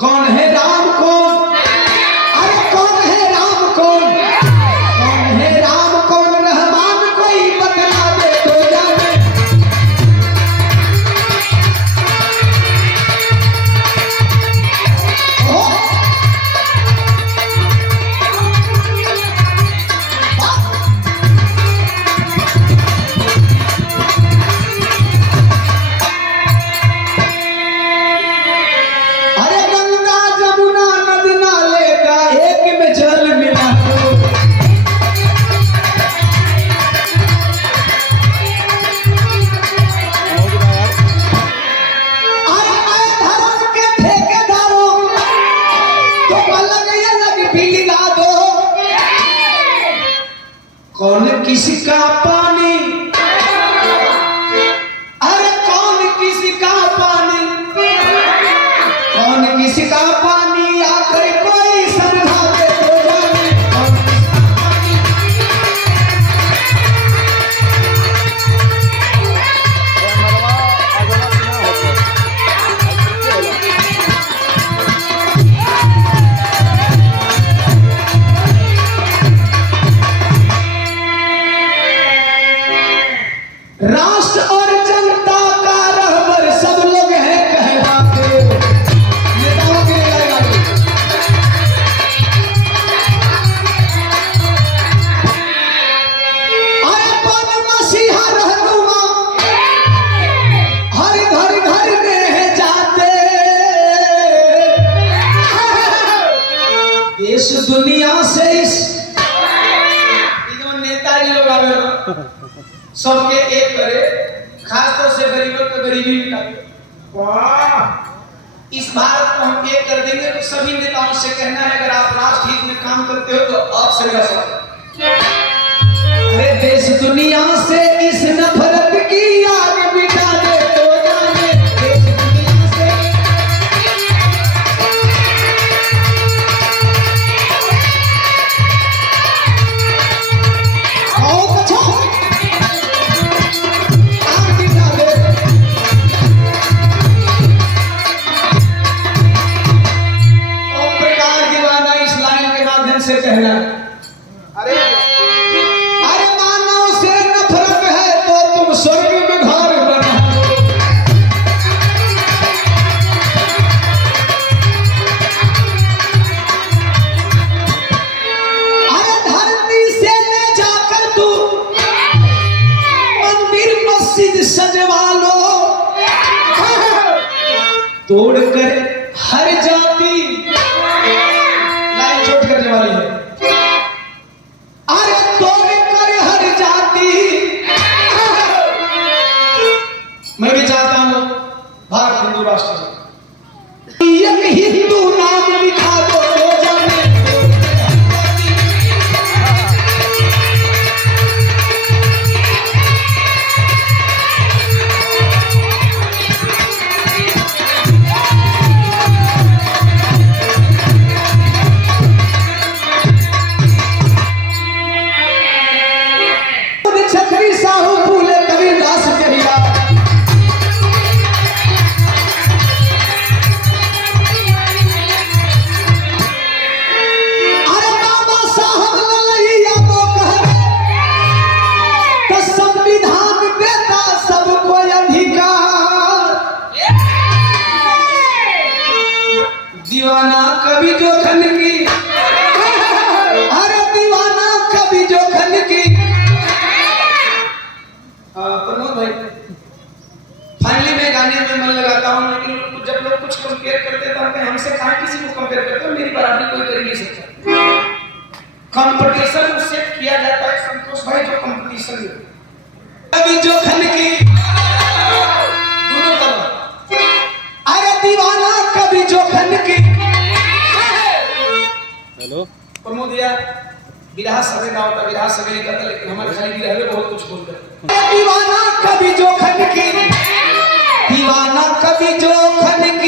कौन है राम कौन, अरे कौन है राम कौन, कौन है राम कौन रहमान कोई बतला दे तो जाने। अरे गंगा जमुना नदी नाले का एक में जल मिला तो धर्म के ठेकेदारों तो अलग अलग बिगड़ा दो। कौन किसका पानी, अरे कौन किसका पानी, कौन किसका पानी आकर कोई समझा दे तो जाने। कौन किसका पानी, राष्ट्र और जनता का रहबर सब लोग हैं कहलाते। नेताओं के लिए लगा दो। अरे कौन मसीहा रहनुमा हर घर घर में है जाते। देश दुनिया से इस नेताजी लोग आवे सबके एक करे, खासतौर से गरीबों को गरीबी मिटाए। वाह, इस भारत को हम एक कर देंगे। तो सभी नेताओं से कहना है, अगर आप राष्ट्र हित में काम करते हो तो आपसे मेरा सवाल, अरे देश दुनिया से इस नफरत की आग मिटा दे तो जाने। देश दुनिया से से कहना, अरे अरे मानव से नफरत है तो तुम स्वर्ग में घर बनाओ। अरे धरती से ले जाकर तू मंदिर मस्जिद सजवा लो। तोड़कर हर जाति, लाइन छोड़ करने वाली है, अरे तोड़कर हर जाति। मैं भी चाहता हूं भारत हिंदू राष्ट्र, एक हिंदू नाम लिखा दो तो जाने। छतरी साहू फूले कबीरदास कहिया, अरे बाबा साहब ललैया तो कहे तो संविधान देता सबको अधिकार। दीवाना कभी जोखन की, अरे दीवाना कभी जोखन की। प्रमोद भाई, फाइनली मैं गाने में मन लगाता हूँ, लेकिन जब लोग कुछ कंपेयर करते हैं तो हम हमसे कहाँ किसी को कंपेयर करते हो। मेरी बराबरी कोई कर नहीं सकता। कंपटीशन उससे किया जाता है संतोष भाई, जो कंपटीशन में कभी जोखन की दोनों तरफ, अरे दीवाना कभी जोखन की। हेलो प्रमोद यार, विराह सवे गाँव का विराह सवे नहीं करता, लेकिन हमारे खाली विराह में बहुत कुछ बोलते हैं। दीवाना कभी जोखन की, दीवाना कभी जोखन की।